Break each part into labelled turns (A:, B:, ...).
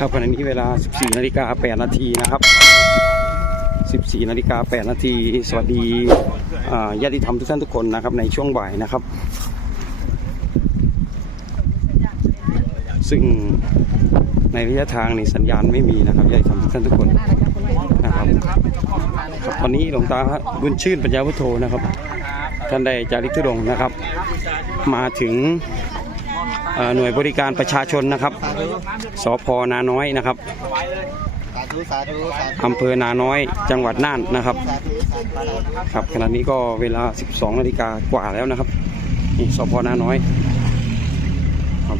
A: ครับขณะนี้เวลา 14นาฬิกา8นาทีนะครับ 14นาฬิกา8นาทีสวัสดีญาติธรรมทุกท่านทุกคนนะครับในช่วงบ่ายนะครับ ซึ่งในระยะทางในสัญญาณไม่มีนะครับญาติธรรมทุกท่านทุกคนนะครับครับตอนนี้หลวงตาบุญชื่นปัญญาวุฒโธนะครับ ท่านได้จาริกทุดงนะครับ มาถึง หน่วยบริการประชาชนนะครับสพนาน้อยนะครับ
B: สาธุสาธุสาธุ
A: อำเภอนาน้อยจังหวัดน่านนะครับ
B: สาธุสาธุ
A: ครับขณะนี้ก็เวลา 12นาฬิกากว่าแล้วนะครับนี่สพนาน้อยครับ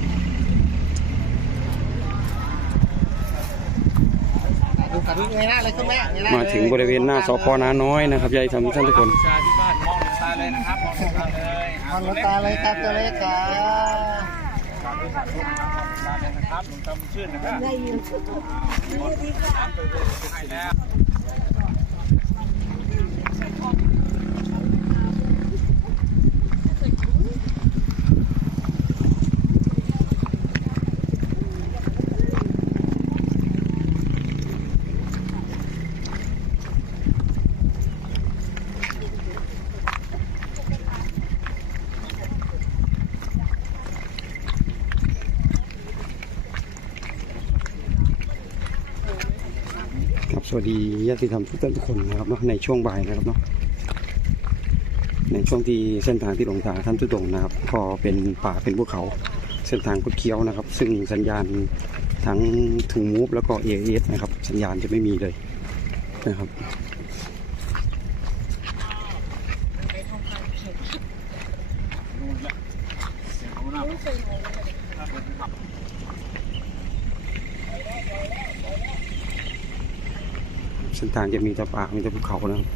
B: สาธุสาธุเงยหน้าเลยคุณแม่เงยหน้
A: มาถึงบริเวณหน้าสพนาน้อยนะครับยายทำทุกท่านทุกคน
C: ชาที่บ้านมองหลวงตาเลยนะครับมองหลวงตาเลย
B: มองหลวงตาเลยครับตัวเล็กครับ
C: ตาเลย นะครับหลวงตาบุญชื่นนะครับได้ยินให้แล้ว
A: ครับสวั สดีญาติธรรมทุกท่านทุกคนนะครับเนาะในช่วงบ่ายนะครับเนาะในช่วงที่เส้นทางที่หลงทาท่านทุดงค์นะครับก็เป็นป่าเป็นภูเขาเส้นทางคดเคี้ยวนะครับ ซึ่งสัญญาณทั้งทูมูฟแล้วก็เอเอสนะครับ สัญญาณจะไม่มีเลยนะครับ เส้นทางจะมีแต่ป่ามีแต่ภูเขานะครับ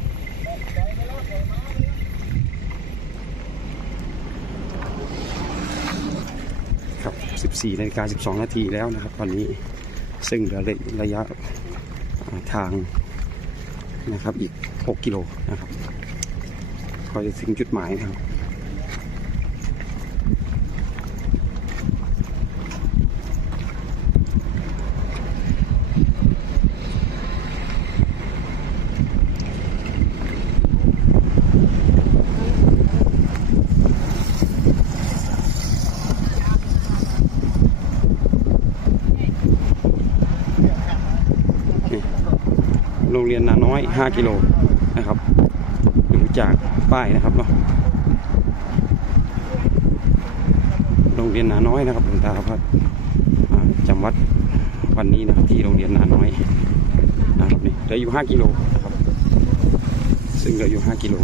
A: ครับ 14นาฬิกา12 นาทีแล้วนะครับ ตอนนี้ซึ่งเหลือระยะทางนะครับอีก 6 กิโลนะครับก็จะถึงจุดหมายนะครับ โรงเรียห้ากิโลนะครับดูจากป้ายนะครับเนาะโรงเรียนนาน้อยนะครับหลวงตาพัดจำวัดวันนี้นะครับที่โรงเรียนนาน้อยนะครับนี่เหลืออยู่ห้ากิโลนะครับซึ่งเหลืออยู่ห้ากิโล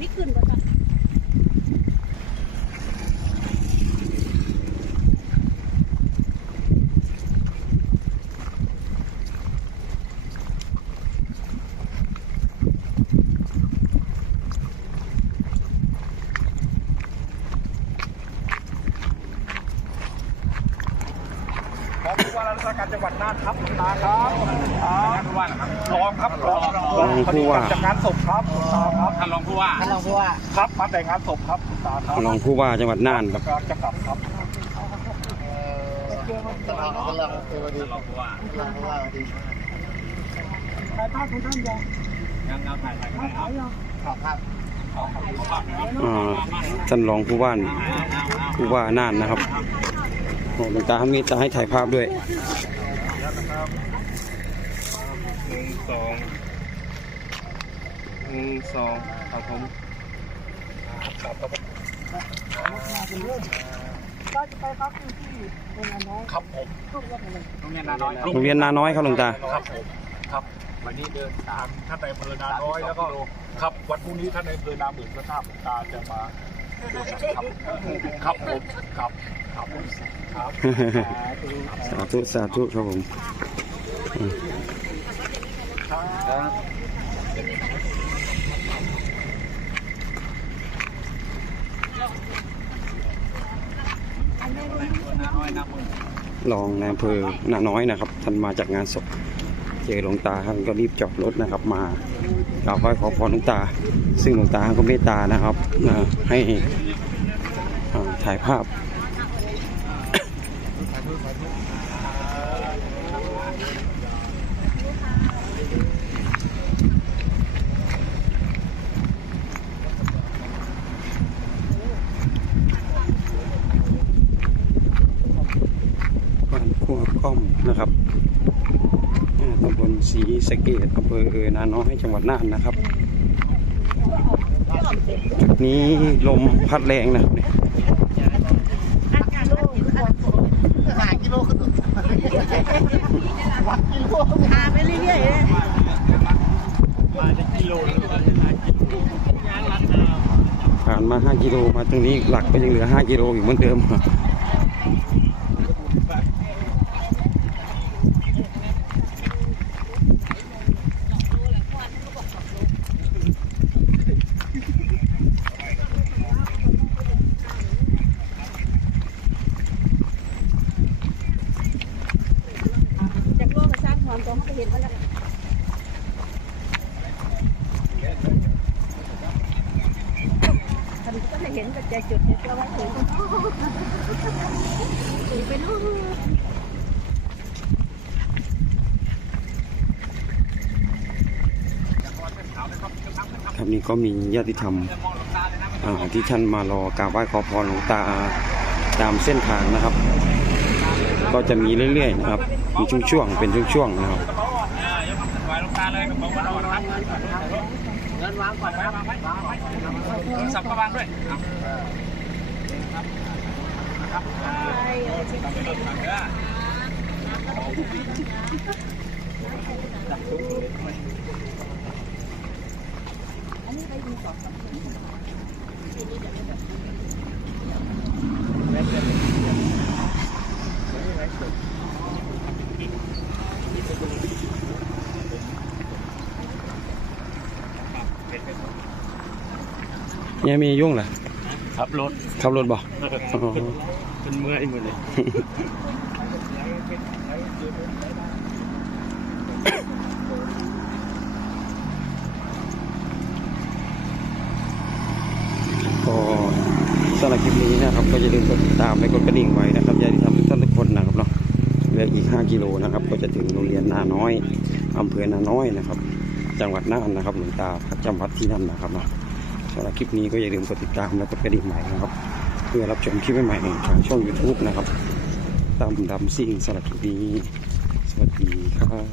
D: นี่ขึ้นแล้วจ้ะ
C: ของผู้ว่าราชการ จังหวัดน่านครับตาครับครับผู้ว่าครับรองครับรอง
A: รองผู้ว่า
C: จากงานศพครับตาครับท่านรองผู้ว่า
B: ท่านรองผู้ว่า
C: ครับมาแต่งงานศพครับตาครับ
A: รองผู้ว่าจังหวัดน่านครับ
C: กำลังจะกลับครับ
B: ท่านรองท่านรองเทวดี
C: รองผู้ว่า
B: ท่านรองผู้ว่าดี
D: ถ่ายภาพของท่านยัง
C: งานงถ่ายถ่ายกัน
D: ถ่ายยัง
B: ขอบครับ
A: อ่าท่านรองผู้ว่าผู้ว่าน่านนะครับโอ้หลวงตามีจะให้ถ่ายภาพด้วย
C: หนึ่ง สองหนึ่งสองครับผม
D: ก็จะไปพักที่โรงงานน้อย
C: ครับผม
D: ลูกก็ไปเลย
C: โรงเรียนนาน้อย
A: โรงเรียนนาน้อยครับหลวงตา
C: ครับผมครับวันนี้เดินตามท่านในอำเภอนาน้อยแล้วก็ครับวันพรุ่งนี้ท่านในอำเภอนาหมื่นพระธาตุหลวงตาจะมาครับครับผมครับครับครับ
A: สาธุสาธุครับผม อืมรองในอำเภอนาน้อยนะครับ ท่านมาจากงานศพเจอหลวงตาท่านก็รีบจอดรถนะครับ มากราบไหว้ขอพรหลวงตา ซึ่งหลวงตาก็เมตตานะครับให้ถ่ายภาพ บ้านขั้วก้อม นะครับตำบลศรีสะเกดอำเภอนาน้อยจังหวัดน่านนะครับ จุดนี้ลมพัดแรงนะครับเนี่ย
B: หากิโลขึ้นวัดกิโล
D: พาไปเรื่อยๆเลย
A: ผ่านมา 5 กิโลมาตรงนี้หลักก็ยังเหลือ 5 กิโลอยู่เหมือนเดิม
D: จากโลก มาสร้างควมตรงเขาไปเห็นว่าแล้วท่านก็จะเห็นแต่ใจจุดเนี่ยเราไว้ถึงถึงไปนู่น
A: ครับนี่ก็มีญาติธรรมที่ท่านมารอกราบไหว้ขอพรหลวงตาตามเส้นทางนะครับ ก็จะมีเรื่อยๆนะครับมีช่วงๆเป็นช่วงๆนะครับ
C: สับกระวางด้วย
A: เนี่ ยมียุ่งเหรอ
C: ขับรถ
A: ขับรถบ่อ๋อ
C: เป็นเมื่อยหมดเลย
A: ก็สำหรับคลิปนี้นะครับ ก็อย่าลืมกดติดตามและกดกระดิ่งไว้นะครับญาติธรรมทุกท่านทุกคนนะครับเนาะเหลืออีก 5 กิโลนะครับ ก็จะถึงโรงเรียนนาน้อยอำเภอนาน้อยนะครับ จังหวัดน่านนะครับหลวงตาพักจำวัดที่นั่นนะครับเนาะ สำหรับคลิปนี้ก็อย่าลืมกดติดตามและกดกระดิ่งใหม่นะครับ เพื่อรับชมคลิปใหม่ๆทางช่อง YouTube นะครับตามดำซิ่งสำหรับคลิปนี้ สวัสดีครับ